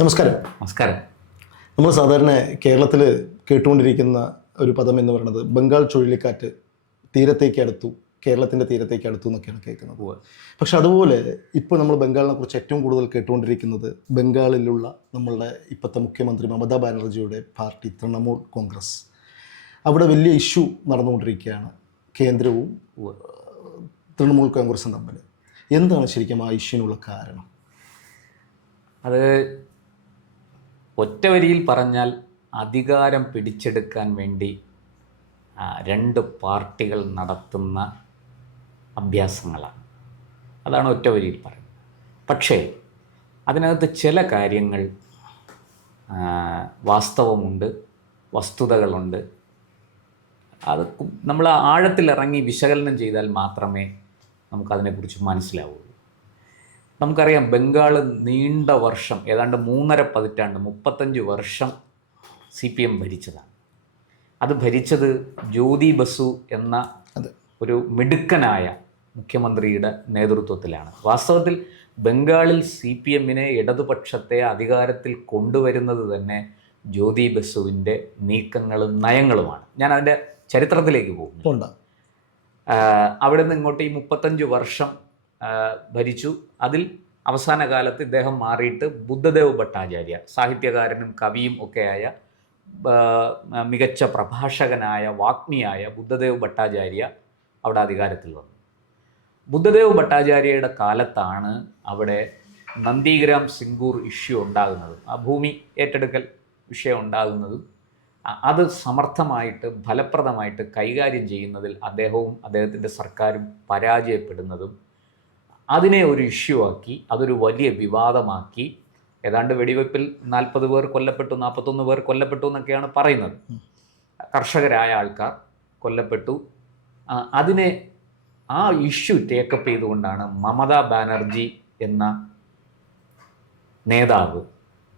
നമസ്കാരം. നമസ്കാരം. നമ്മൾ സാധാരണ കേരളത്തിൽ കേട്ടുകൊണ്ടിരിക്കുന്ന ഒരു പദം എന്ന് പറയുന്നത് ബംഗാൾ ചുഴലിക്കാറ്റ് തീരത്തേക്ക് അടുത്തു, കേരളത്തിൻ്റെ തീരത്തേക്ക് അടുത്തു എന്നൊക്കെയാണ് കേൾക്കുന്നത്. പക്ഷെ അതുപോലെ ഇപ്പോൾ നമ്മൾ ബംഗാളിനെ കുറിച്ച് ഏറ്റവും കൂടുതൽ കേട്ടുകൊണ്ടിരിക്കുന്നത് ബംഗാളിലുള്ള നമ്മളുടെ ഇപ്പോഴത്തെ മുഖ്യമന്ത്രി മമതാ ബാനർജിയുടെ പാർട്ടി തൃണമൂൽ കോൺഗ്രസ്. അവിടെ വലിയ ഇഷ്യൂ നടന്നുകൊണ്ടിരിക്കുകയാണ് കേന്ദ്രവും തൃണമൂൽ കോൺഗ്രസും തമ്മിൽ. എന്താണ് ശരിക്കും ആ ഇഷ്യൂവിനുള്ള കാരണം? അത് ഒറ്റ വരിയിൽ പറഞ്ഞാൽ അധികാരം പിടിച്ചെടുക്കാൻ വേണ്ടി രണ്ട് പാർട്ടികൾ നടത്തുന്ന അഭ്യാസങ്ങളാണ്. അതാണ് ഒറ്റ വരിയിൽ പറയുന്നത്. പക്ഷേ അതിനകത്ത് ചില കാര്യങ്ങൾ വാസ്തവമുണ്ട്, വസ്തുതകളുണ്ട്. അത് നമ്മൾ ആഴത്തിലിറങ്ങി വിശകലനം ചെയ്താൽ മാത്രമേ നമുക്കതിനെക്കുറിച്ച് മനസ്സിലാവുള്ളൂ. നമുക്കറിയാം, ബംഗാൾ നീണ്ട വർഷം, ഏതാണ്ട് 3.5 പതിറ്റാണ്ട്, 35 വർഷം CPM ഭരിച്ചതാണ്. അത് ഭരിച്ചത് ജ്യോതി ബസു എന്ന ഒരു മിടുക്കനായ മുഖ്യമന്ത്രിയുടെ നേതൃത്വത്തിലാണ്. വാസ്തവത്തിൽ ബംഗാളിൽ CPMനെ ഇടതുപക്ഷത്തെ അധികാരത്തിൽ കൊണ്ടുവരുന്നത് തന്നെ ജ്യോതി ബസുവിൻ്റെ നീക്കങ്ങളും നയങ്ങളുമാണ്. ഞാൻ അതിൻ്റെ ചരിത്രത്തിലേക്ക് പോകുന്നു. അവിടെ നിന്ന് ഇങ്ങോട്ട് ഈ 35 വർഷം ഭരിച്ചു. അതിൽ അവസാന കാലത്ത് ഇദ്ദേഹം മാറിയിട്ട് ബുദ്ധദേവ് ഭട്ടാചാര്യ, സാഹിത്യകാരനും കവിയും ഒക്കെയായ മികച്ച പ്രഭാഷകനായ വാഗ്മിയായ ബുദ്ധദേവ് ഭട്ടാചാര്യ അവിടെ അധികാരത്തിൽ വന്നു. ബുദ്ധദേവ് ഭട്ടാചാര്യയുടെ കാലത്താണ് അവിടെ നന്ദിഗ്രാം സിംഗൂർ ഇഷ്യൂ ഉണ്ടാകുന്നതും ആ ഭൂമി ഏറ്റെടുക്കൽ വിഷയം ഉണ്ടാകുന്നതും. അത് സമർത്ഥമായിട്ട് ഫലപ്രദമായിട്ട് കൈകാര്യം ചെയ്യുന്നതിൽ അദ്ദേഹവും അദ്ദേഹത്തിൻ്റെ സർക്കാരും പരാജയപ്പെടുന്നതും, അതിനെ ഒരു ഇഷ്യൂ ആക്കി അതൊരു വലിയ വിവാദമാക്കി. ഏതാണ്ട് വെടിവെപ്പിൽ 40 പേർ കൊല്ലപ്പെട്ടു, 41 പേർ കൊല്ലപ്പെട്ടു എന്നൊക്കെയാണ് പറയുന്നത്. കർഷകരായ ആൾക്കാർ കൊല്ലപ്പെട്ടു. അതിനെ ആ ഇഷ്യൂ ടേക്കപ്പ് ചെയ്തുകൊണ്ടാണ് മമതാ ബാനർജി എന്ന നേതാവ്,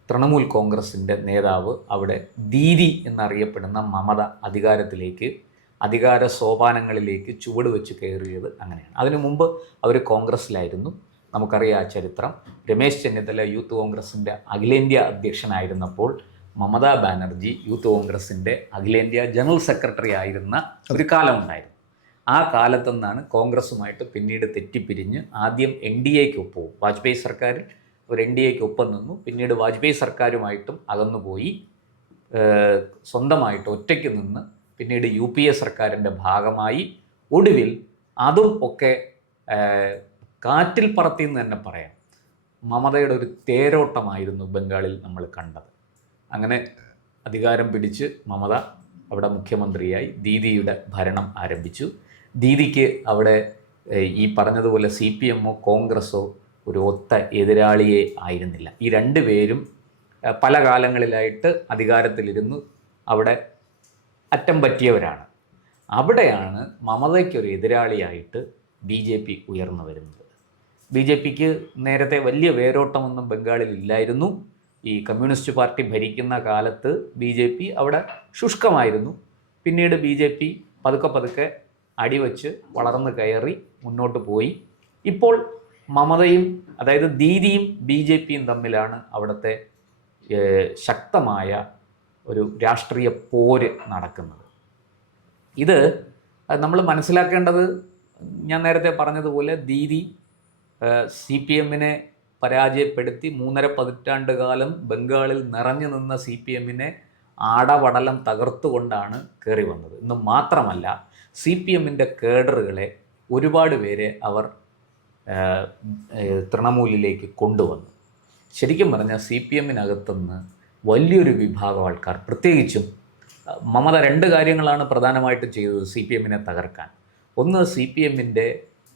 തൃണമൂൽ കോൺഗ്രസിൻ്റെ നേതാവ്, അവിടെ ദീദി എന്നറിയപ്പെടുന്ന മമത അധികാര സോപാനങ്ങളിലേക്ക് ചുവട് വെച്ച് കയറിയത് അങ്ങനെയാണ്. അതിനു മുമ്പ് അവർ കോൺഗ്രസ്സിലായിരുന്നു. നമുക്കറിയാം ആ ചരിത്രം. രമേശ് ചെന്നിത്തല യൂത്ത് കോൺഗ്രസിൻ്റെ അഖിലേന്ത്യാ അധ്യക്ഷനായിരുന്നപ്പോൾ മമതാ ബാനർജി യൂത്ത് കോൺഗ്രസിൻ്റെ അഖിലേന്ത്യാ ജനറൽ സെക്രട്ടറി ആയിരുന്ന ഒരു കാലമുണ്ടായിരുന്നു. ആ കാലത്തുനിന്നാണ് കോൺഗ്രസുമായിട്ട് പിന്നീട് തെറ്റിപ്പിരിഞ്ഞ് ആദ്യം NDAക്കൊപ്പവും, വാജ്പേയി സർക്കാരിൽ ഒരു NDAക്കൊപ്പം നിന്നു. പിന്നീട് വാജ്പേയി സർക്കാരുമായിട്ടും അകന്നുപോയി, സ്വന്തമായിട്ട് ഒറ്റയ്ക്ക് നിന്ന് പിന്നീട് UPA സർക്കാരിൻ്റെ ഭാഗമായി. ഒടുവിൽ അതും ഒക്കെ കാറ്റിൽ പറത്തി എന്ന് തന്നെ പറയാം. മമതയുടെ ഒരു തേരോട്ടമായിരുന്നു ബംഗാളിൽ നമ്മൾ കണ്ടത്. അങ്ങനെ അധികാരം പിടിച്ച് മമത അവിടെ മുഖ്യമന്ത്രിയായി ദീദിയുടെ ഭരണം ആരംഭിച്ചു. ദീദിക്ക് അവിടെ ഈ പറഞ്ഞതുപോലെ CPMോ കോൺഗ്രസ്സോ ഒരു ഒത്ത എതിരാളിയെ ആയിരുന്നില്ല. ഈ രണ്ടുപേരും പല കാലങ്ങളിലായിട്ട് അധികാരത്തിലിരുന്നു അവിടെ അറ്റം പറ്റിയവരാണ്. അവിടെയാണ് മമതയ്ക്കൊരു എതിരാളിയായിട്ട് BJP ഉയർന്നു വരുന്നത്. BJPക്ക് നേരത്തെ വലിയ വേരോട്ടമൊന്നും ബംഗാളിൽ ഇല്ലായിരുന്നു. ഈ കമ്മ്യൂണിസ്റ്റ് പാർട്ടി ഭരിക്കുന്ന കാലത്ത് BJP അവിടെ ശുഷ്കമായിരുന്നു. പിന്നീട് BJP പതുക്കെ അടിവച്ച് വളർന്നു കയറി മുന്നോട്ട് പോയി. ഇപ്പോൾ മമതയും, അതായത് ദീദിയും BJPയും തമ്മിലാണ് അവിടുത്തെ ശക്തമായ ഒരു രാഷ്ട്രീയ പോര് നടക്കുന്നത്. ഇത് നമ്മൾ മനസ്സിലാക്കേണ്ടത്, ഞാൻ നേരത്തെ പറഞ്ഞതുപോലെ ദീദി CPMനെ പരാജയപ്പെടുത്തി 3.5 പതിറ്റാണ്ട് കാലം ബംഗാളിൽ നിറഞ്ഞു നിന്ന CPMനെ ആടപടലം തകർത്തുകൊണ്ടാണ് കയറി വന്നത്. ഇന്ന് മാത്രമല്ല, CPMൻ്റെ കേഡറുകളെ ഒരുപാട് പേരെ അവർ തൃണമൂലിലേക്ക് കൊണ്ടുവന്നു. ശരിക്കും പറഞ്ഞാൽ CPMനകത്തുനിന്ന് വലിയൊരു വിഭാഗം ആൾക്കാർ, പ്രത്യേകിച്ചും മമത 2 കാര്യങ്ങളാണ് പ്രധാനമായിട്ടും ചെയ്തത് CPMനെ തകർക്കാൻ. ഒന്ന്, CPMൻ്റെ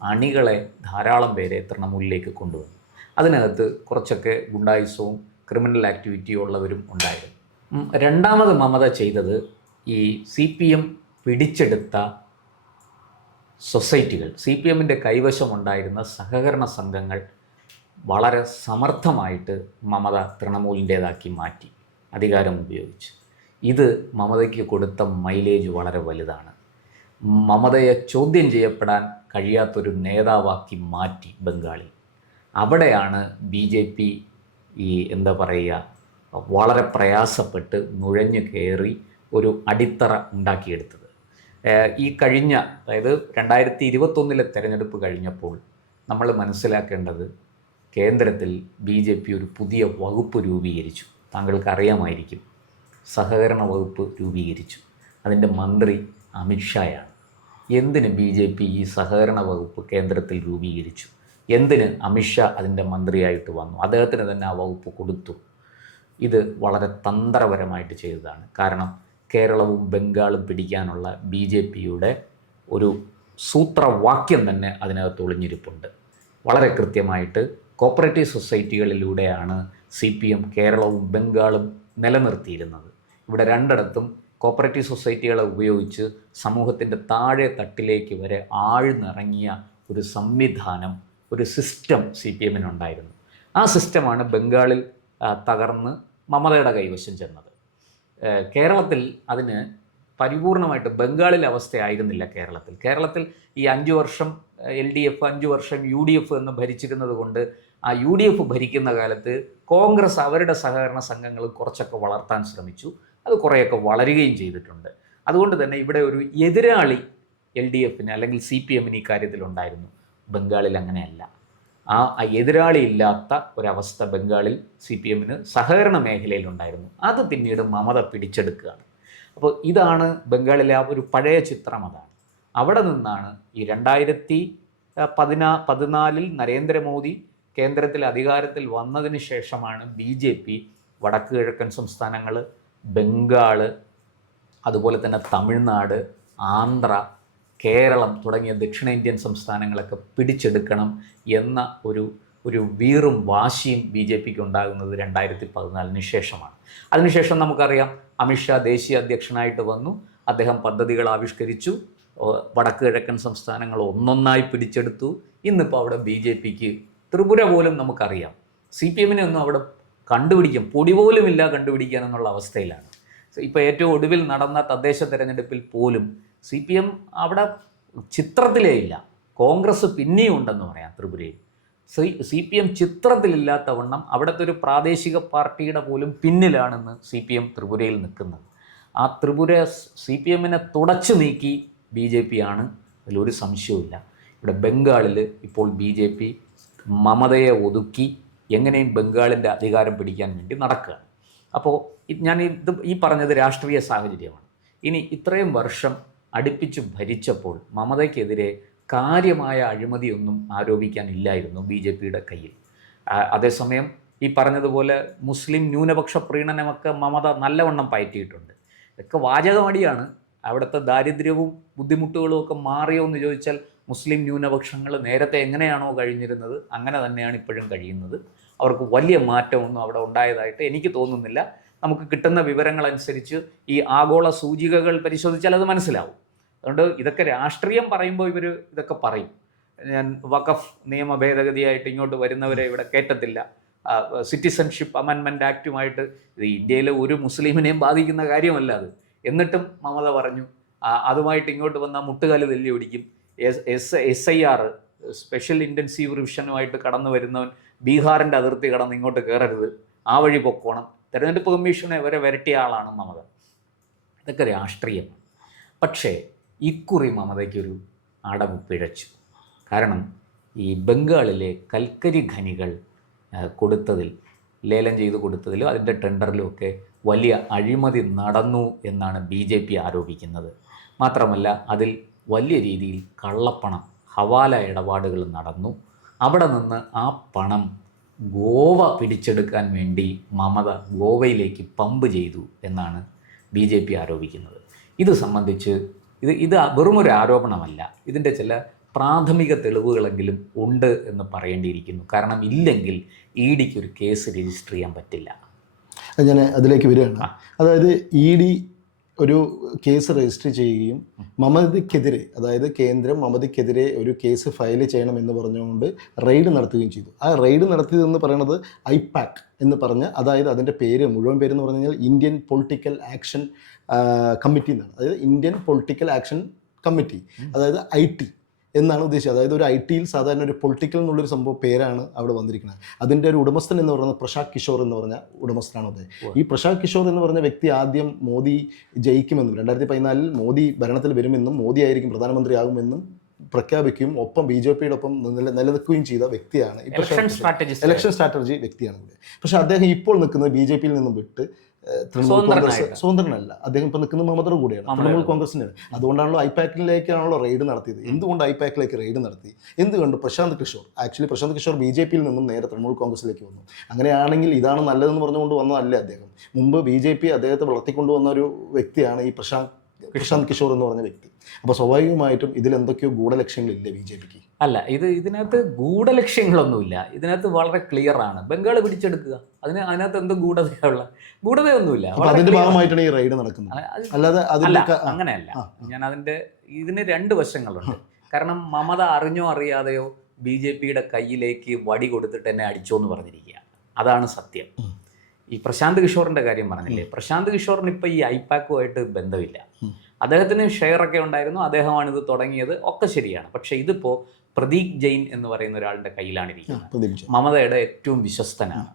അണികളെ ധാരാളം പേരെ തൃണമൂലിലേക്ക് കൊണ്ടുവന്നു. അതിനകത്ത് കുറച്ചൊക്കെ ഗുണ്ടായുസവും ക്രിമിനൽ ആക്ടിവിറ്റിയും ഉള്ളവരും ഉണ്ടായിരുന്നു. രണ്ടാമത് മമത ചെയ്തത്, ഈ CPM പിടിച്ചെടുത്ത സൊസൈറ്റികൾ, CPMൻ്റെ കൈവശമുണ്ടായിരുന്ന സഹകരണ സംഘങ്ങൾ വളരെ സമർത്ഥമായിട്ട് മമത തൃണമൂലിൻ്റേതാക്കി മാറ്റി, അധികാരം ഉപയോഗിച്ച്. ഇത് മമതയ്ക്ക് കൊടുത്ത മൈലേജ് വളരെ വലുതാണ്. മമതയെ ചോദ്യം ചെയ്യപ്പെടാൻ കഴിയാത്തൊരു നേതാവാക്കി മാറ്റി ബംഗാളിൽ. അവിടെയാണ് BJP ഈ എന്താ പറയുക, വളരെ പ്രയാസപ്പെട്ട് നുഴഞ്ഞു കയറി ഒരു അടിത്തറ ഉണ്ടാക്കിയെടുത്തത്. ഈ കഴിഞ്ഞ, അതായത് 2021 തെരഞ്ഞെടുപ്പ് കഴിഞ്ഞപ്പോൾ നമ്മൾ മനസ്സിലാക്കേണ്ടത്, കേന്ദ്രത്തിൽ BJP ഒരു പുതിയ വകുപ്പ് രൂപീകരിച്ചു. താങ്കൾക്ക് അറിയാമായിരിക്കും, സഹകരണ വകുപ്പ് രൂപീകരിച്ചു. അതിൻ്റെ മന്ത്രി അമിത്ഷായാണ്. എന്തിന് BJP ഈ സഹകരണ വകുപ്പ് കേന്ദ്രത്തിൽ രൂപീകരിച്ചു? എന്തിന് അമിത്ഷാ അതിൻ്റെ മന്ത്രിയായിട്ട് വന്നു? അദ്ദേഹത്തിന് തന്നെ ആ വകുപ്പ് കൊടുത്തു. ഇത് വളരെ തന്ത്രപരമായിട്ട് ചെയ്തതാണ്. കാരണം കേരളവും ബംഗാളും പിടിക്കാനുള്ള BJPയുടെ ഒരു സൂത്രവാക്യം തന്നെ അതിനകത്ത് ഒളിഞ്ഞിരിപ്പുണ്ട്. വളരെ കൃത്യമായിട്ട് കോപ്പറേറ്റീവ് സൊസൈറ്റികളിലൂടെയാണ് CPM കേരളവും ബംഗാളും നിലനിർത്തിയിരുന്നത്. ഇവിടെ രണ്ടിടത്തും കോപ്പറേറ്റീവ് സൊസൈറ്റികളെ ഉപയോഗിച്ച് സമൂഹത്തിൻ്റെ താഴെ തട്ടിലേക്ക് വരെ ആഴ്ന്നിറങ്ങിയ ഒരു സംവിധാനം, ഒരു സിസ്റ്റം CPMനുണ്ടായിരുന്നു. ആ സിസ്റ്റമാണ് ബംഗാളിൽ തകർന്ന് മമതയുടെ കൈവശം ചെന്നത്. കേരളത്തിൽ അതിന് പരിപൂർണമായിട്ട് ബംഗാളിലെ അവസ്ഥയായിരുന്നില്ല. കേരളത്തിൽ ഈ 5 വർഷം LDF, 5 വർഷം UDF എന്ന് ഭരിച്ചിരുന്നത് കൊണ്ട് ആ UDF ഭരിക്കുന്ന കാലത്ത് കോൺഗ്രസ് അവരുടെ സഹകരണ സംഘങ്ങൾ കുറച്ചൊക്കെ വളർത്താൻ ശ്രമിച്ചു. അത് കുറേയൊക്കെ വളരുകയും ചെയ്തിട്ടുണ്ട്. അതുകൊണ്ട് തന്നെ ഇവിടെ ഒരു എതിരാളി LDFന് അല്ലെങ്കിൽ CPMന് ഈ കാര്യത്തിലുണ്ടായിരുന്നു. ബംഗാളിൽ അങ്ങനെയല്ല. ആ എതിരാളി ഇല്ലാത്ത ഒരവസ്ഥ ബംഗാളിൽ CPMന് സഹകരണ മേഖലയിലുണ്ടായിരുന്നു. അത് പിന്നീട് മമത പിടിച്ചെടുക്കുകയാണ്. അപ്പോൾ ഇതാണ് ബംഗാളിലെ ആ ഒരു പഴയ ചിത്രം. അതാണ് അവിടെ നിന്നാണ് ഈ 2014 നരേന്ദ്രമോദി കേന്ദ്രത്തിൽ അധികാരത്തിൽ വന്നതിന് ശേഷമാണ് BJP വടക്ക് കിഴക്കൻ സംസ്ഥാനങ്ങൾ, ബംഗാൾ, അതുപോലെ തന്നെ തമിഴ്നാട്, ആന്ധ്ര, കേരളം തുടങ്ങിയ ദക്ഷിണേന്ത്യൻ സംസ്ഥാനങ്ങളൊക്കെ പിടിച്ചെടുക്കണം എന്ന ഒരു വീറും വാശിയും BJPക്ക് ഉണ്ടാകുന്നത് 2014 ശേഷമാണ്. അതിനുശേഷം നമുക്കറിയാം, അമിത്ഷാ ദേശീയ അധ്യക്ഷനായിട്ട് വന്നു. അദ്ദേഹം പദ്ധതികൾ ആവിഷ്കരിച്ചു. വടക്ക് കിഴക്കൻ സംസ്ഥാനങ്ങൾ ഒന്നൊന്നായി പിടിച്ചെടുത്തു. ഇന്നിപ്പോൾ അവിടെ BJPക്ക് ത്രിപുര പോലും നമുക്കറിയാം. CPMനെ ഒന്നും അവിടെ പൊടി പോലും ഇല്ല കണ്ടുപിടിക്കാനെന്നുള്ള അവസ്ഥയിലാണ്. ഇപ്പോൾ ഏറ്റവും ഒടുവിൽ നടന്ന തദ്ദേശ തെരഞ്ഞെടുപ്പിൽ പോലും CPM അവിടെ ചിത്രത്തിലേ ഇല്ല. കോൺഗ്രസ് പിന്നെയും ഉണ്ടെന്ന് പറയാം ത്രിപുരയിൽ. CPM ചിത്രത്തിലില്ലാത്ത വണ്ണം അവിടുത്തെ ഒരു പ്രാദേശിക പാർട്ടിയുടെ പോലും പിന്നിലാണെന്ന് CPM ത്രിപുരയിൽ നിൽക്കുന്നത്. ആ ത്രിപുര CPMനെ തുടച്ചു നീക്കി BJP ആണ്, അതിലൊരു സംശയവുമില്ല. ഇവിടെ ബംഗാളിൽ ഇപ്പോൾ BJP മമതയെ ഒതുക്കി എങ്ങനെയും ബംഗാളിൻ്റെ അധികാരം പിടിക്കാൻ വേണ്ടി നടക്കുകയാണ്. അപ്പോൾ ഞാൻ ഈ പറഞ്ഞത് രാഷ്ട്രീയ സാഹചര്യമാണ്. ഇനി ഇത്രയും വർഷം അടുപ്പിച്ച് ഭരിച്ചപ്പോൾ മമതയ്ക്കെതിരെ കാര്യമായ അഴിമതിയൊന്നും ആരോപിക്കാനില്ലായിരുന്നു BJPയുടെ കയ്യിൽ. അതേസമയം ഈ പറഞ്ഞതുപോലെ മുസ്ലിം ന്യൂനപക്ഷ പ്രീണനമൊക്കെ മമത നല്ലവണ്ണം പയറ്റിയിട്ടുണ്ട്. ഇതൊക്കെ വാചകമടിയാണ്. അവിടുത്തെ ദാരിദ്ര്യവും ബുദ്ധിമുട്ടുകളും ഒക്കെ മാറിയോ എന്ന് ചോദിച്ചാൽ മുസ്ലിം ന്യൂനപക്ഷങ്ങൾ നേരത്തെ എങ്ങനെയാണോ കഴിഞ്ഞിരുന്നത് അങ്ങനെ തന്നെയാണ് ഇപ്പോഴും കഴിയുന്നത്. അവർക്ക് വലിയ മാറ്റമൊന്നും അവിടെ ഉണ്ടായതായിട്ട് എനിക്ക് തോന്നുന്നില്ല. നമുക്ക് കിട്ടുന്ന വിവരങ്ങളനുസരിച്ച് ഈ ആഗോള സൂചികകൾ പരിശോധിച്ചാൽ അത് മനസ്സിലാവും. അതുകൊണ്ട് ഇതൊക്കെ രാഷ്ട്രീയം പറയുമ്പോൾ ഇവർ ഇതൊക്കെ പറയും. ഞാൻ വഖഫ് നിയമ ഭേദഗതിയായിട്ട് ഇങ്ങോട്ട് വരുന്നവരെ ഇവിടെ കേട്ടത്തില്ല. സിറ്റിസൺഷിപ്പ് അമെൻമെൻറ്റ് ആക്റ്റുമായിട്ട് ഇത് ഇന്ത്യയിലെ ഒരു മുസ്ലിമിനെയും ബാധിക്കുന്ന കാര്യമല്ല അത്. എന്നിട്ടും മമത പറഞ്ഞു അതുമായിട്ട് ഇങ്ങോട്ട് വന്നാൽ മുട്ടുകാല് തല്ലി ഒടിക്കും. SIR സ്പെഷ്യൽ ഇൻറ്റൻസീവ് റിവിഷനുമായിട്ട് കടന്നു വരുന്നവൻ ബീഹാറിൻ്റെ അതിർത്തി കടന്ന് ഇങ്ങോട്ട് കയറരുത്, ആ വഴി പൊക്കോണം. തെരഞ്ഞെടുപ്പ് കമ്മീഷനെ വരെ വരട്ടിയ ആളാണ് മമത. ഇതൊക്കെ രാഷ്ട്രീയമാണ്. പക്ഷേ ഇക്കുറി മമതയ്ക്കൊരു അടവ് പിഴച്ചു. കാരണം ഈ ബംഗാളിലെ കൽക്കരി ഖനികൾ കൊടുത്തതിൽ, ലേലം ചെയ്ത് കൊടുത്തതിലും അതിൻ്റെ ടെൻഡറിലും ഒക്കെ വലിയ അഴിമതി നടന്നു എന്നാണ് BJP ആരോപിക്കുന്നത്. മാത്രമല്ല അതിൽ വലിയ രീതിയിൽ കള്ളപ്പണം, ഹവാല ഇടപാടുകൾ നടന്നു. അവിടെ നിന്ന് ആ പണം ഗോവ പിടിച്ചെടുക്കാൻ വേണ്ടി മമത ഗോവയിലേക്ക് പമ്പ് ചെയ്തു എന്നാണ് BJP ആരോപിക്കുന്നത്. ഇത് സംബന്ധിച്ച് ഇത് വെറുമൊരു ആരോപണമല്ല, ഇതിൻ്റെ ചില പ്രാഥമിക തെളിവുകളെങ്കിലും ഉണ്ട് എന്ന് പറയേണ്ടിയിരിക്കുന്നു. കാരണം ഇല്ലെങ്കിൽ EDക്ക് ഒരു കേസ് രജിസ്റ്റർ ചെയ്യാൻ പറ്റില്ല. ഞാൻ അതിലേക്ക് വരികയാണ്. അതായത് ED ഒരു കേസ് രജിസ്റ്റർ ചെയ്യുകയും മമതയ്ക്കെതിരെ, അതായത് കേന്ദ്രം മമതയ്ക്കെതിരെ ഒരു കേസ് ഫയൽ ചെയ്യണമെന്ന് പറഞ്ഞുകൊണ്ട് റെയ്ഡ് നടത്തുകയും ചെയ്തു. ആ റെയ്ഡ് നടത്തിയതെന്ന് പറയുന്നത് IPAC എന്ന് പറഞ്ഞ, അതായത് അതിൻ്റെ മുഴുവൻ പേരെന്ന് പറഞ്ഞു കഴിഞ്ഞാൽ ഇന്ത്യൻ പൊളിറ്റിക്കൽ ആക്ഷൻ കമ്മിറ്റി എന്നാണ്. അതായത് ഇന്ത്യൻ പൊളിറ്റിക്കൽ ആക്ഷൻ കമ്മിറ്റി, അതായത് IT എന്നാണ് ഉദ്ദേശിച്ചത്. അതായത് ഒരു IT-യിൽ സാധാരണ ഒരു പൊളിറ്റിക്കൽ എന്നുള്ളൊരു സംഭവം പേരാണ് അവിടെ വന്നിരിക്കുന്നത്. അതിൻ്റെ ഒരു ഉടമസ്ഥൻ എന്ന് പറയുന്നത് പ്രശാന്ത് കിഷോർ എന്ന് പറഞ്ഞ ഉടമസ്ഥനാണ് അദ്ദേഹം. ഈ പ്രശാന്ത് കിഷോർ എന്ന് പറഞ്ഞ വ്യക്തി ആദ്യം മോദി ജയിക്കുമെന്നും 2014 മോദി ഭരണത്തിൽ വരുമെന്നും മോദി ആയിരിക്കും പ്രധാനമന്ത്രിയാകുമെന്നും പ്രഖ്യാപിക്കുകയും ഒപ്പം BJP-യുടെ ഒപ്പം നിലനിൽക്കുകയും ചെയ്ത വ്യക്തിയാണ് ഈ ഇലക്ഷൻ സ്ട്രാറ്റജി വ്യക്തിയാണ്. പക്ഷേ അദ്ദേഹം ഇപ്പോൾ നിൽക്കുന്നത് BJP-യിൽ നിന്നും വിട്ട് തൃണമൂൽ കോൺഗ്രസ് സ്വതന്ത്രനല്ല. അദ്ദേഹം ഇപ്പോൾ നിൽക്കുന്നത് മമതയുടെ കൂടെയാണ്, തൃണമൂൽ കോൺഗ്രസിൻ്റെയാണ്. അതുകൊണ്ടാണല്ലോ ഐപാക്കിലേക്കാണല്ലോ റെയ്ഡ് നടത്തിയത്. എന്തുകൊണ്ട് ഐപാക്കിലേക്ക് റെയ്ഡ് നടത്തി? എന്തുകൊണ്ട് പ്രശാന്ത് കിഷോർ പ്രശാന്ത് കിഷോർ BJP-യിൽ നിന്നും നേരെ തൃണമൂൽ കോൺഗ്രസിലേക്ക് വന്നു. അങ്ങനെയാണെങ്കിൽ ഇതാണ് നല്ലതെന്ന് പറഞ്ഞുകൊണ്ട് വന്നതല്ലേ അദ്ദേഹം. മുമ്പ് BJP അദ്ദേഹത്തെ വളർത്തിക്കൊണ്ടുവന്ന ഒരു വ്യക്തിയാണ് ഈ പ്രശാന്ത് കിഷോർ എന്ന് പറഞ്ഞ വ്യക്തി. അപ്പോൾ സ്വാഭാവികമായിട്ടും ഇതിൽ എന്തൊക്കെയോ ഗൂഢലക്ഷ്യങ്ങളില്ലേ BJP-ക്ക്? അല്ല, ഇതിനകത്ത് ഗൂഢലക്ഷ്യങ്ങളൊന്നുമില്ല. ഇതിനകത്ത് വളരെ ക്ലിയർ ആണ്. ബംഗാൾ പിടിച്ചെടുക്കുക, അതിനകത്ത് എന്ത് ഗൂഢതയൊന്നുമില്ല. അതിന്റെ ഭാഗമായിട്ടാണ് ഈ റെയ്ഡ് നടക്കുന്നത്. അല്ലാതെ അങ്ങനെയല്ല. ഇതിന് 2 വശങ്ങളുണ്ട്. കാരണം മമത അറിഞ്ഞോ അറിയാതെയോ BJP-യുടെ കയ്യിലേക്ക് വടി കൊടുത്തിട്ട് എന്നെ അടിച്ചോ എന്ന് പറഞ്ഞിരിക്കുക. അതാണ് സത്യം. ഈ പ്രശാന്ത് കിഷോറിന്റെ കാര്യം പറഞ്ഞില്ലേ, പ്രശാന്ത് കിഷോറിന് ഇപ്പൊ ഈ ഐപാക്കുമായിട്ട് ബന്ധമില്ല. അദ്ദേഹത്തിന് ഷെയറൊക്കെ ഉണ്ടായിരുന്നു, അദ്ദേഹമാണ് ഇത് തുടങ്ങിയത്, ഒക്കെ ശരിയാണ്. പക്ഷെ ഇതിപ്പോ പ്രദീപ് ജെയിൻ എന്ന് പറയുന്ന ഒരാളുടെ കയ്യിലാണ് ഇരിക്കുന്നത്. മമതയുടെ ഏറ്റവും വിശ്വസ്തനാണ്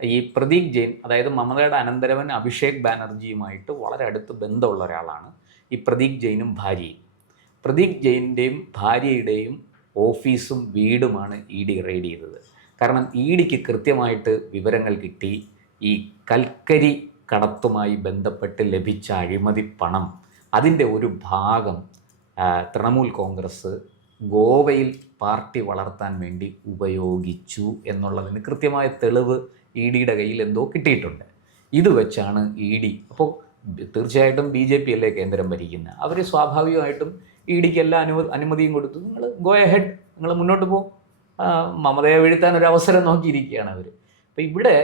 ഈ പ്രദീപ് ജെയിൻ. അതായത് മമതയുടെ അനന്തരവൻ അഭിഷേക് ബാനർജിയുമായിട്ട് വളരെ അടുത്ത് ബന്ധമുള്ള ഒരാളാണ് ഈ പ്രദീപ് ജെയിനും ഭാര്യയും. പ്രദീപ് ജെയിൻ്റെയും ഭാര്യയുടെയും ഓഫീസും വീടുമാണ് ED റെയ്ഡ് ചെയ്തത്. കാരണം EDക്ക് കൃത്യമായിട്ട് വിവരങ്ങൾ കിട്ടി. ഈ കൽക്കരി കടത്തുമായി ബന്ധപ്പെട്ട് ലഭിച്ച അഴിമതി പണം, അതിൻ്റെ ഒരു ഭാഗം തൃണമൂൽ കോൺഗ്രസ് ഗോവയിൽ പാർട്ടി വളർത്താൻ വേണ്ടി ഉപയോഗിച്ചു എന്നുള്ളതിന് കൃത്യമായ തെളിവ് EDയുടെ കയ്യിൽ എന്തോ കിട്ടിയിട്ടുണ്ട്. ഇത് വെച്ചാണ് ED. അപ്പോൾ തീർച്ചയായിട്ടും BJP അല്ലേ കേന്ദ്രം ഭരിക്കുന്നത്, അവർ സ്വാഭാവികമായിട്ടും EDക്ക് എല്ലാ അനുമതിയും കൊടുത്തു. നിങ്ങൾ ഗോ എഹെഡ്, നിങ്ങൾ മുന്നോട്ട് പോകും. മമതയെ വീഴ്ത്താൻ ഒരു അവസരം നോക്കിയിരിക്കുകയാണ് അവർ. അപ്പോൾ ഇവിടെ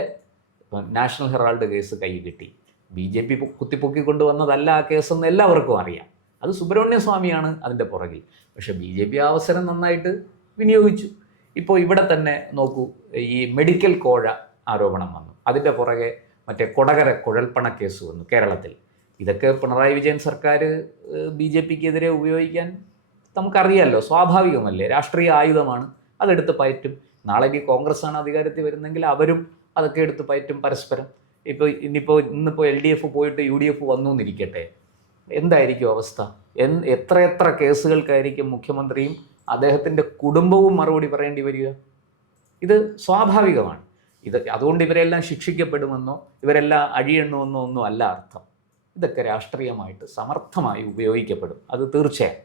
നാഷണൽ ഹെറാൾഡ് കേസ് കൈ കിട്ടി. BJP കുത്തിപ്പൊക്കിക്കൊണ്ടുവന്നതല്ല ആ കേസെന്ന് എല്ലാവർക്കും അറിയാം. അത് സുബ്രഹ്മണ്യ സ്വാമിയാണ് അതിൻ്റെ പുറകിൽ. പക്ഷേ BJP ആ അവസരം നന്നായിട്ട് വിനിയോഗിച്ചു. ഇപ്പോൾ ഇവിടെ തന്നെ നോക്കൂ, ഈ മെഡിക്കൽ കോഴ ആരോപണം വന്നു, അതിൻ്റെ പുറകെ മറ്റേ കൊടകര കുഴൽപ്പണ കേസ് വന്നു കേരളത്തിൽ. ഇതൊക്കെ പിണറായി വിജയൻ സർക്കാർ BJPക്കെതിരെ ഉപയോഗിക്കാൻ നമുക്കറിയാമല്ലോ, സ്വാഭാവികമല്ലേ, രാഷ്ട്രീയ ആയുധമാണ്, അതെടുത്ത് പയറ്റും. നാളെ ഈ കോൺഗ്രസ്സാണ് അധികാരത്തിൽ വരുന്നെങ്കിൽ അവരും അതൊക്കെ എടുത്ത് പയറ്റും പരസ്പരം. ഇന്നിപ്പോൾ LDF പോയിട്ട് UDF വന്നു എന്നിരിക്കട്ടെ, എന്തായിരിക്കും അവസ്ഥ? എത്ര കേസുകൾക്കായിരിക്കും മുഖ്യമന്ത്രിയും അദ്ദേഹത്തിൻ്റെ കുടുംബവും മറുപടി പറയേണ്ടി വരിക? ഇത് സ്വാഭാവികമാണ്. അതുകൊണ്ട് ഇവരെല്ലാം ശിക്ഷിക്കപ്പെടുമെന്നോ ഇവരെല്ലാം അഴിയണമെന്നോ ഒന്നും അല്ല അർത്ഥം. ഇതൊക്കെ രാഷ്ട്രീയമായിട്ട് സമർത്ഥമായി ഉപയോഗിക്കപ്പെടും, അത് തീർച്ചയായും.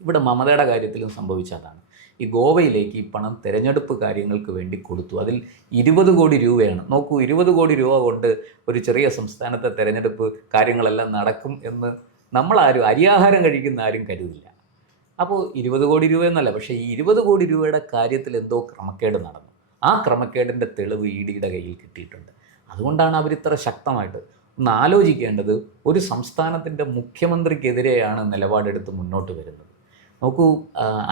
ഇവിടെ മമതയുടെ കാര്യത്തിലും സംഭവിച്ചതാണ്. ഈ ഗോവയിലേക്ക് ഈ പണം തെരഞ്ഞെടുപ്പ് കാര്യങ്ങൾക്ക് വേണ്ടി കൊടുത്തു. അതിൽ 20 കോടി രൂപയാണ്. നോക്കൂ, 20 കോടി രൂപ കൊണ്ട് ഒരു ചെറിയ സംസ്ഥാനത്തെ തെരഞ്ഞെടുപ്പ് കാര്യങ്ങളെല്ലാം നടക്കും എന്ന് നമ്മളാരും, അരിയാഹാരം കഴിക്കുന്ന ആരും കരുതില്ല. അപ്പോൾ 20 കോടി രൂപ എന്നല്ല, പക്ഷേ ഈ 20 കോടി രൂപയുടെ കാര്യത്തിൽ എന്തോ ക്രമക്കേട് നടന്നു. ആ ക്രമക്കേടിൻ്റെ തെളിവ് EDയുടെ കയ്യിൽ കിട്ടിയിട്ടുണ്ട്. അതുകൊണ്ടാണ് അവരിത്ര ശക്തമായിട്ട്. ഒന്ന് ആലോചിക്കേണ്ടത്, ഒരു സംസ്ഥാനത്തിൻ്റെ മുഖ്യമന്ത്രിക്കെതിരെയാണ് നിലപാടെടുത്ത് മുന്നോട്ട് വരുന്നത്. നോക്കൂ,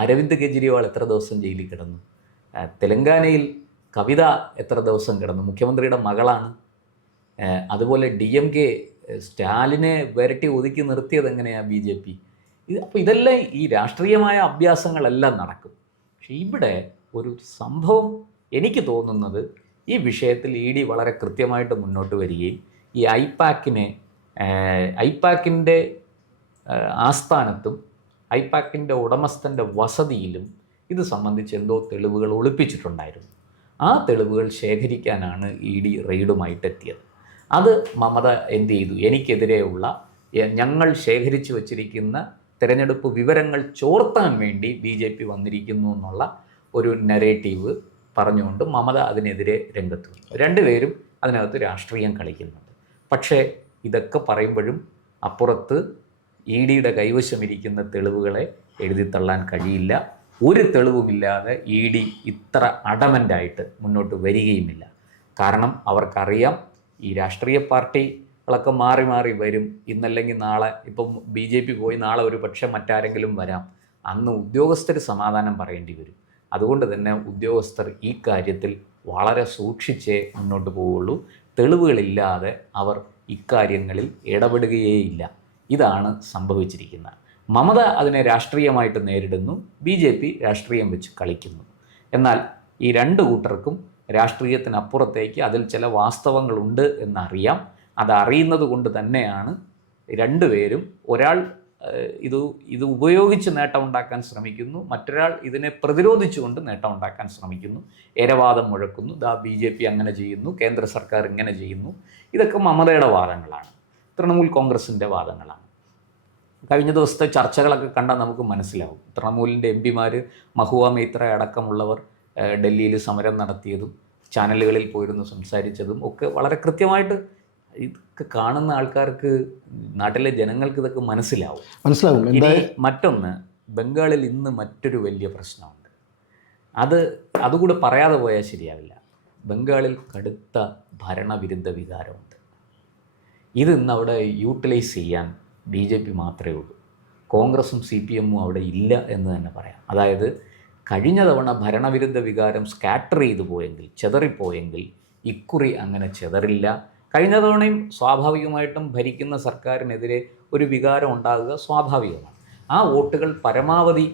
അരവിന്ദ് കെജ്രിവാൾ എത്ര ദിവസം ജയിലിൽ കിടന്നു? തെലങ്കാനയിൽ കവിത എത്ര ദിവസം കിടന്നു? മുഖ്യമന്ത്രിയുടെ മകളാണ്. അതുപോലെ DMK സ്റ്റാലിനെ വരട്ടി ഒതുക്കി നിർത്തിയത് എങ്ങനെയാണ് BJP? അപ്പോൾ ഇതെല്ലാം ഈ രാഷ്ട്രീയമായ അഭ്യാസങ്ങളെല്ലാം നടക്കും. പക്ഷെ ഇവിടെ ഒരു സംഭവം എനിക്ക് തോന്നുന്നത്, ഈ വിഷയത്തിൽ ED വളരെ കൃത്യമായിട്ട് മുന്നോട്ട് വരികയും ഈ ഐപാക്കിൻ്റെ ആസ്ഥാനത്തും ഐപാക്കിൻ്റെ ഉടമസ്ഥൻ്റെ വസതിയിലും ഇത് സംബന്ധിച്ച് എന്തോ തെളിവുകൾ ഒളിപ്പിച്ചിട്ടുണ്ടായിരുന്നു. ആ തെളിവുകൾ ശേഖരിക്കാനാണ് ED റെയ്ഡുമായിട്ടെത്തിയത്. അത് മമത എന്ത് ചെയ്തു? എനിക്കെതിരെയുള്ള ഞങ്ങൾ ശേഖരിച്ചു വച്ചിരിക്കുന്ന തിരഞ്ഞെടുപ്പ് വിവരങ്ങൾ ചോർത്താൻ വേണ്ടി BJP വന്നിരിക്കുന്നു എന്നുള്ള ഒരു നരേറ്റീവ് പറഞ്ഞുകൊണ്ട് മമത അതിനെതിരെ രംഗത്ത് വന്നു. രണ്ടുപേരും അതിനകത്ത് രാഷ്ട്രീയം കളിക്കുന്നുണ്ട്. പക്ഷേ ഇതൊക്കെ പറയുമ്പോഴും അപ്പുറത്ത് EDയുടെ കൈവശമിരിക്കുന്ന തെളിവുകളെ എഴുതിത്തള്ളാൻ കഴിയില്ല. ഒരു തെളിവുമില്ലാതെ ED ഇത്ര അഡമൻ്റായിട്ട് മുന്നോട്ട് വരികയുമില്ല. കാരണം അവർക്കറിയാം, ഈ രാഷ്ട്രീയ പാർട്ടികളൊക്കെ മാറി മാറി വരും. ഇന്നല്ലെങ്കിൽ നാളെ, ഇപ്പം BJP പോയി നാളെ ഒരു പക്ഷേ മറ്റാരെങ്കിലും വരാം. അന്ന് ഉദ്യോഗസ്ഥർ സമാധാനം പറയേണ്ടി വരും. അതുകൊണ്ട് തന്നെ ഉദ്യോഗസ്ഥർ ഈ കാര്യത്തിൽ വളരെ സൂക്ഷിച്ചേ മുന്നോട്ട് പോവുള്ളൂ. തെളിവുകളില്ലാതെ അവർ ഇക്കാര്യങ്ങളിൽ ഇടപെടുകയേയില്ല. ഇതാണ് സംഭവിച്ചിരിക്കുന്നത്. മമത അതിനെ രാഷ്ട്രീയമായിട്ട് നേരിടുന്നു, BJP രാഷ്ട്രീയം വെച്ച് കളിക്കുന്നു. എന്നാൽ ഈ രണ്ട് കൂട്ടർക്കും രാഷ്ട്രീയത്തിനപ്പുറത്തേക്ക് അതിൽ ചില വാസ്തവങ്ങളുണ്ട് എന്നറിയാം. അതറിയുന്നത് കൊണ്ട് തന്നെയാണ് രണ്ടുപേരും, ഒരാൾ ഇത് ഉപയോഗിച്ച് നേട്ടമുണ്ടാക്കാൻ ശ്രമിക്കുന്നു, മറ്റൊരാൾ ഇതിനെ പ്രതിരോധിച്ചുകൊണ്ട് നേട്ടമുണ്ടാക്കാൻ ശ്രമിക്കുന്നു, ഏരവാദം മുഴക്കുന്നു. BJP അങ്ങനെ ചെയ്യുന്നു, കേന്ദ്ര സർക്കാർ ഇങ്ങനെ ചെയ്യുന്നു. ഇതൊക്കെ മമതയുടെ വാദങ്ങളാണ്, തൃണമൂൽ കോൺഗ്രസിൻ്റെ വാദങ്ങളാണ്. കഴിഞ്ഞ ദിവസത്തെ ചർച്ചകളൊക്കെ കണ്ടാൽ നമുക്ക് മനസ്സിലാവും. തൃണമൂലിൻ്റെ MP-മാർ മഹുവ മൈത്ര അടക്കമുള്ളവർ ഡൽഹിയിൽ സമരം നടത്തിയതും ചാനലുകളിൽ പോയിരുന്നു സംസാരിച്ചതും ഒക്കെ വളരെ കൃത്യമായിട്ട് ഇതൊക്കെ കാണുന്ന ആൾക്കാർക്ക്, നാട്ടിലെ ജനങ്ങൾക്ക് ഇതൊക്കെ മനസ്സിലാവും. ഇനി മറ്റൊന്ന്, ബംഗാളിൽ ഇന്ന് മറ്റൊരു വലിയ പ്രശ്നമുണ്ട്. അതുകൂടെ പറയാതെ പോയാൽ ശരിയാവില്ല. ബംഗാളിൽ കടുത്ത ഭരണവിരുദ്ധ വികാരമുണ്ട്. ഇത് ഇന്ന് അവിടെ യൂട്ടിലൈസ് ചെയ്യാൻ BJP മാത്രമേ ഉള്ളൂ. കോൺഗ്രസും CPM-ഉം അവിടെ ഇല്ല എന്ന് തന്നെ പറയാം. അതായത് കഴിഞ്ഞ തവണ ഭരണവിരുദ്ധ വികാരം സ്കാറ്റർ ചെയ്തു പോയെങ്കിൽ, ചെതറിപ്പോയെങ്കിൽ, ഇക്കുറി അങ്ങനെ ചെതറില്ല. കഴിഞ്ഞ തവണയും സ്വാഭാവികമായിട്ടും ഭരിക്കുന്ന സർക്കാരിനെതിരെ ഒരു വികാരം ഉണ്ടാകുക സ്വാഭാവികമാണ്. ആ വോട്ടുകൾ പരമാവധി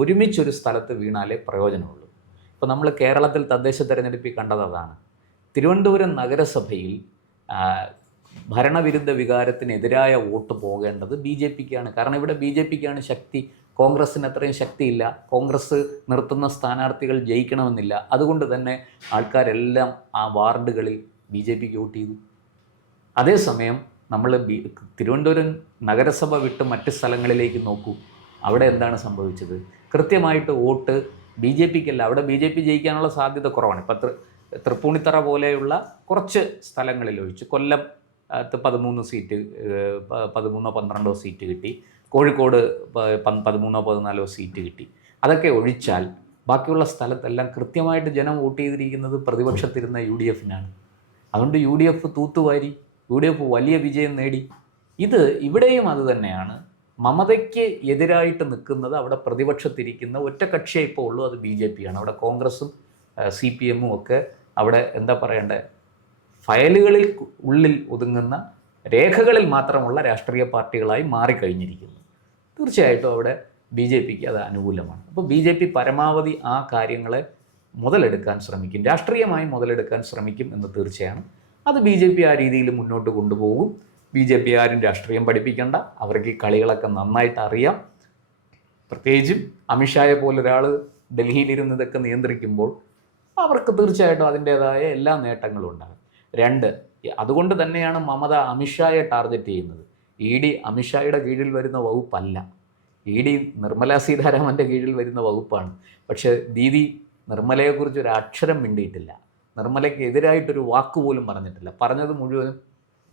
ഒരുമിച്ചൊരു സ്ഥലത്ത് വീണാലേ പ്രയോജനമുള്ളൂ. ഇപ്പോൾ നമ്മൾ കേരളത്തിൽ തദ്ദേശ തെരഞ്ഞെടുപ്പിൽ കണ്ടത് അതാണ്. തിരുവനന്തപുരം നഗരസഭയിൽ ഭരണവിരുദ്ധ വികാരത്തിനെതിരായ വോട്ട് പോകേണ്ടത് BJP-ക്കാണ്. കാരണം ഇവിടെ BJP-ക്കാണ് ശക്തി, കോൺഗ്രസ്സിന് അത്രയും ശക്തിയില്ല. കോൺഗ്രസ് നിർത്തുന്ന സ്ഥാനാർത്ഥികൾ ജയിക്കണമെന്നില്ല. അതുകൊണ്ട് തന്നെ ആൾക്കാരെല്ലാം ആ വാർഡുകളിൽ BJP-ക്ക് വോട്ട് ചെയ്തു. അതേസമയം നമ്മൾ തിരുവനന്തപുരം നഗരസഭ വിട്ട് മറ്റ് സ്ഥലങ്ങളിലേക്ക് നോക്കൂ, അവിടെ എന്താണ് സംഭവിച്ചത്? കൃത്യമായിട്ട് വോട്ട് BJP-ക്കല്ല, അവിടെ BJP ജയിക്കാനുള്ള സാധ്യത കുറവാണ്. ഇപ്പം തൃപ്പൂണിത്തറ പോലെയുള്ള കുറച്ച് സ്ഥലങ്ങളിൽ ഒഴിച്ച്, കൊല്ലം 13 സീറ്റ്, 13-12 സീറ്റ് കിട്ടി. കോഴിക്കോട് 13-14 സീറ്റ് കിട്ടി. അതൊക്കെ ഒഴിച്ചാൽ ബാക്കിയുള്ള സ്ഥലത്തെല്ലാം കൃത്യമായിട്ട് ജനം വോട്ട് ചെയ്തിരിക്കുന്നത് പ്രതിപക്ഷത്തിരുന്ന UDF-നാണ്. അതുകൊണ്ട് UDF തൂത്തുവാരി, UDF വലിയ വിജയം നേടി. ഇവിടെയും അത് തന്നെയാണ്. മമതയ്ക്ക് എതിരായിട്ട് നിൽക്കുന്നത് അവിടെ പ്രതിപക്ഷത്തിരിക്കുന്ന ഒറ്റ കക്ഷിയേ ഇപ്പോൾ ഉള്ളൂ, അത് BJP-യാണ്. അവിടെ കോൺഗ്രസും CPM-ഉം ഒക്കെ അവിടെ എന്താ പറയണ്ടേ, ഫയലുകളിൽ ഉള്ളിൽ ഒതുങ്ങുന്ന, രേഖകളിൽ മാത്രമുള്ള രാഷ്ട്രീയ പാർട്ടികളായി മാറിക്കഴിഞ്ഞിരിക്കുന്നു. തീർച്ചയായിട്ടും അവിടെ BJP-ക്ക് അത് അനുകൂലമാണ്. അപ്പോൾ BJP പരമാവധി ആ കാര്യങ്ങളെ മുതലെടുക്കാൻ ശ്രമിക്കും, രാഷ്ട്രീയമായി മുതലെടുക്കാൻ ശ്രമിക്കും എന്ന് തീർച്ചയാണ്. അത് BJP ആ രീതിയിൽ മുന്നോട്ട് കൊണ്ടുപോകും. BJP ആരും രാഷ്ട്രീയം പഠിപ്പിക്കേണ്ട, അവർക്ക് ഈ കളികളൊക്കെ നന്നായിട്ട് അറിയാം. പ്രത്യേകിച്ചും അമിത്ഷായെ പോലൊരാൾ ഡൽഹിയിലിരുന്ന് ഇതൊക്കെ നിയന്ത്രിക്കുമ്പോൾ അവർക്ക് തീർച്ചയായിട്ടും അതിൻ്റേതായ എല്ലാ നേട്ടങ്ങളും ഉണ്ടാകും. 2, അതുകൊണ്ട് തന്നെയാണ് മമത അമിത്ഷായെ ടാർഗറ്റ് ചെയ്യുന്നത്. ED അമിത്ഷായുടെ കീഴിൽ വരുന്ന വകുപ്പല്ല, ED നിർമ്മല സീതാരാമൻ്റെ കീഴിൽ വരുന്ന വകുപ്പാണ്. പക്ഷേ ദീദി നിർമ്മലയെക്കുറിച്ച് ഒരു അക്ഷരം മിണ്ടിയിട്ടില്ല, നിർമ്മലയ്ക്ക് എതിരായിട്ടൊരു വാക്കുപോലും പറഞ്ഞിട്ടില്ല. പറഞ്ഞത് മുഴുവനും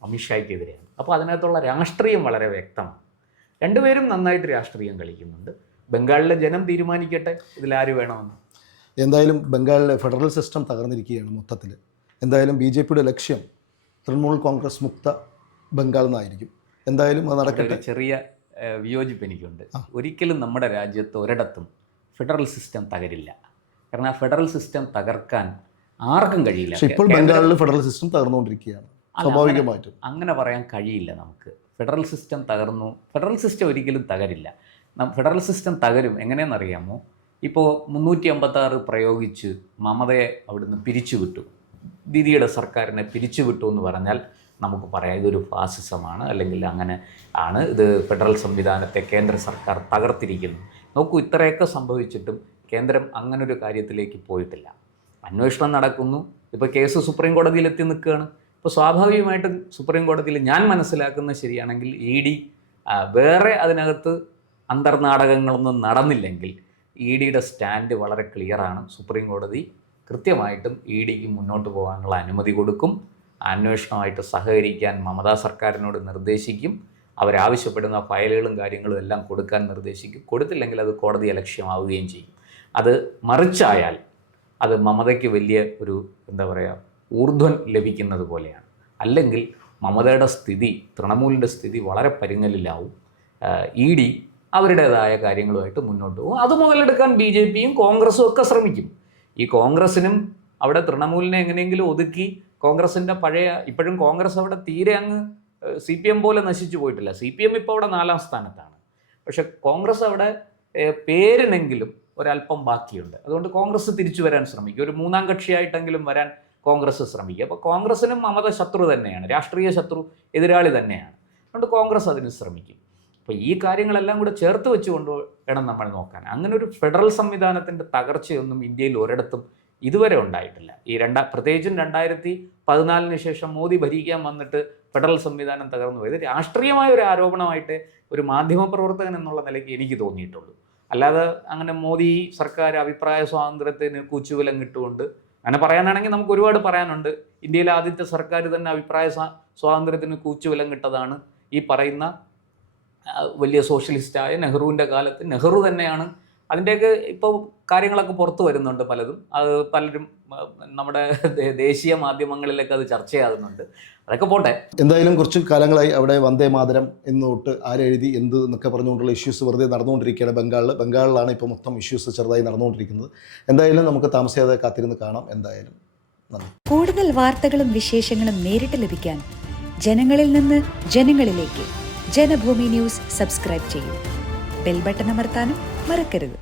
അമിത്ഷായ്ക്കെതിരെയാണ്. അപ്പോൾ അതിനകത്തുള്ള രാഷ്ട്രീയം വളരെ വ്യക്തമാണ്. രണ്ടുപേരും നന്നായിട്ട് രാഷ്ട്രീയം കളിക്കുന്നുണ്ട്. ബംഗാളിലെ ജനം തീരുമാനിക്കട്ടെ ഇതിലാര് വേണമെന്ന്. എന്തായാലും ബംഗാളിലെ ഫെഡറൽ സിസ്റ്റം തകർന്നിരിക്കുകയാണ് മൊത്തത്തിൽ. എന്തായാലും BJP-യുടെ ലക്ഷ്യം തൃണമൂൽ കോൺഗ്രസ് മുക്ത ബംഗാൾ എന്നായിരിക്കും. എന്തായാലും അത് നടക്കട്ടെ. ചെറിയ വിയോജിപ്പ് എനിക്കുണ്ട്. ഒരിക്കലും നമ്മുടെ രാജ്യത്ത് ഒരിടത്തും ഫെഡറൽ സിസ്റ്റം തകരില്ല. കാരണം ആ ഫെഡറൽ സിസ്റ്റം തകർക്കാൻ ആർക്കും കഴിയില്ല. ഇപ്പോൾ ബംഗാളിൽ ഫെഡറൽ സിസ്റ്റം തകർന്നുകൊണ്ടിരിക്കുകയാണ്. സ്വാഭാവികമായിട്ടും അങ്ങനെ പറയാൻ കഴിയില്ല നമുക്ക്. ഫെഡറൽ സിസ്റ്റം തകർന്നു, ഫെഡറൽ സിസ്റ്റം ഒരിക്കലും തകരില്ല. ഫെഡറൽ സിസ്റ്റം തകരും എങ്ങനെയെന്നറിയാമോ? ഇപ്പോൾ 356 പ്രയോഗിച്ച് മമതയെ അവിടുന്ന് പിരിച്ചുവിട്ടു, ദീദിയുടെ സർക്കാരിനെ പിരിച്ചുവിട്ടു എന്ന് പറഞ്ഞാൽ നമുക്ക് പറയാം ഇതൊരു ഫാസിസമാണ്, അല്ലെങ്കിൽ അങ്ങനെ ആണ്, ഇത് ഫെഡറൽ സംവിധാനത്തെ കേന്ദ്ര സർക്കാർ തകർത്തിരിക്കുന്നു. നോക്കൂ, ഇത്രയൊക്കെ സംഭവിച്ചിട്ടും കേന്ദ്രം അങ്ങനൊരു കാര്യത്തിലേക്ക് പോയിട്ടില്ല. അന്വേഷണം നടക്കുന്നു. ഇപ്പോൾ കേസ് സുപ്രീം കോടതിയിലെത്തി നിൽക്കുകയാണ്. ഇപ്പോൾ സ്വാഭാവികമായിട്ടും സുപ്രീം കോടതിയിൽ ഞാൻ മനസ്സിലാക്കുന്നത് ശരിയാണെങ്കിൽ ED വേറെ അതിനകത്ത് അന്തർനാടകങ്ങളൊന്നും നടന്നില്ലെങ്കിൽ EDയുടെ സ്റ്റാൻഡ് വളരെ ക്ലിയറാണ്. സുപ്രീം കോടതി കൃത്യമായിട്ടും EDക്ക് മുന്നോട്ട് പോകാനുള്ള അനുമതി കൊടുക്കും. അന്വേഷണമായിട്ട് സഹകരിക്കാൻ മമതാ സർക്കാരിനോട് നിർദ്ദേശിക്കും. അവരാവശ്യപ്പെടുന്ന ഫയലുകളും കാര്യങ്ങളും എല്ലാം കൊടുക്കാൻ നിർദ്ദേശിക്കും. കൊടുത്തില്ലെങ്കിൽ അത് കോടതി ലക്ഷ്യമാവുകയും ചെയ്യും. അത് മറിച്ചായാൽ അത് മമതയ്ക്ക് വലിയ ഒരു എന്താ പറയുക ഊർധ്വം ലഭിക്കുന്നത് പോലെയാണ്. അല്ലെങ്കിൽ മമതയുടെ സ്ഥിതി, തൃണമൂലിൻ്റെ സ്ഥിതി വളരെ പരുങ്ങലിലാവും. ED അവരുടേതായ കാര്യങ്ങളുമായിട്ട് മുന്നോട്ട് പോകും. അത് മുതലെടുക്കാൻ BJPയും കോൺഗ്രസും ഒക്കെ ശ്രമിക്കും. ഈ കോൺഗ്രസിനും അവിടെ തൃണമൂലിനെ എങ്ങനെയെങ്കിലും ഒതുക്കി കോൺഗ്രസിൻ്റെ പഴയ, ഇപ്പോഴും കോൺഗ്രസ് അവിടെ തീരെ അങ്ങ് CPM പോലെ നശിച്ചു പോയിട്ടില്ല. CPM ഇപ്പോൾ അവിടെ 4ാം സ്ഥാനത്താണ്. പക്ഷെ കോൺഗ്രസ് അവിടെ പേരിനെങ്കിലും ഒരല്പം ബാക്കിയുണ്ട്. അതുകൊണ്ട് കോൺഗ്രസ് തിരിച്ചു വരാൻ ശ്രമിക്കും, ഒരു മൂന്നാം കക്ഷിയായിട്ടെങ്കിലും വരാൻ കോൺഗ്രസ് ശ്രമിക്കുക. അപ്പോൾ കോൺഗ്രസിനും മമത ശത്രു തന്നെയാണ്, രാഷ്ട്രീയ ശത്രു, എതിരാളി തന്നെയാണ്. അതുകൊണ്ട് കോൺഗ്രസ് അതിന് ശ്രമിക്കും. അപ്പോൾ ഈ കാര്യങ്ങളെല്ലാം കൂടെ ചേർത്ത് വെച്ചുകൊണ്ട് വേണം നമ്മൾ നോക്കാൻ. അങ്ങനെ ഒരു ഫെഡറൽ സംവിധാനത്തിൻ്റെ തകർച്ചയൊന്നും ഇന്ത്യയിൽ ഒരിടത്തും ഇതുവരെ ഉണ്ടായിട്ടില്ല. പ്രത്യേകിച്ചും 2014 ശേഷം മോദി ഭരിക്കാൻ വന്നിട്ട് ഫെഡറൽ സംവിധാനം തകർന്നു പോയത് രാഷ്ട്രീയമായ ഒരു ആരോപണമായിട്ട് ഒരു മാധ്യമപ്രവർത്തകൻ എന്നുള്ള നിലയ്ക്ക് എനിക്ക് തോന്നിയിട്ടുള്ളൂ. അല്ലാതെ അങ്ങനെ മോദി സർക്കാർ അഭിപ്രായ സ്വാതന്ത്ര്യത്തിന് കൂച്ചുവിലം ഇട്ടുകൊണ്ട്, അങ്ങനെ പറയാനാണെങ്കിൽ നമുക്ക് ഒരുപാട് പറയാനുണ്ട്. ഇന്ത്യയിലെ ആദ്യത്തെ സർക്കാർ തന്നെ അഭിപ്രായ സ്വാതന്ത്ര്യത്തിന് കൂച്ചുവിലം ഇട്ടതാണ് ഈ പറയുന്ന വലിയ സോഷ്യലിസ്റ്റായ നെഹ്റുവിൻ്റെ കാലത്ത്. നെഹ്റു തന്നെയാണ് അതിൻ്റെയൊക്കെ ഇപ്പോൾ കാര്യങ്ങളൊക്കെ പുറത്തു വരുന്നുണ്ട് പലതും. അത് പലരും നമ്മുടെ ദേശീയ മാധ്യമങ്ങളിലൊക്കെ അത് ചർച്ചയാകുന്നുണ്ട്. അതൊക്കെ പോട്ടെ. എന്തായാലും കുറച്ച് കാലങ്ങളായി അവിടെ വന്ദേ മാതരം എന്നോട്ട് ആരെഴുതി എന്ത് എന്നൊക്കെ പറഞ്ഞുകൊണ്ടുള്ള ഇഷ്യൂസ് വെറുതെ നടന്നുകൊണ്ടിരിക്കുകയാണ് ബംഗാളിലാണ് ഇപ്പോൾ മൊത്തം ഇഷ്യൂസ് ചെറുതായി നടന്നുകൊണ്ടിരിക്കുന്നത്. എന്തായാലും നമുക്ക് താമസിയാതെ കാത്തിരുന്ന് കാണാം. എന്തായാലും നന്ദി. കൂടുതൽ വാർത്തകളും വിശേഷങ്ങളും നേരിട്ട് ലഭിക്കാൻ ജനങ്ങളിൽ നിന്ന് ജനങ്ങളിലേക്ക് ജനഭൂമി ന്യൂസ് സബ്സ്ക്രൈബ് ചെയ്യൂ. ബെൽ ബട്ടൺ അമർത്താനും മറക്കരുത്.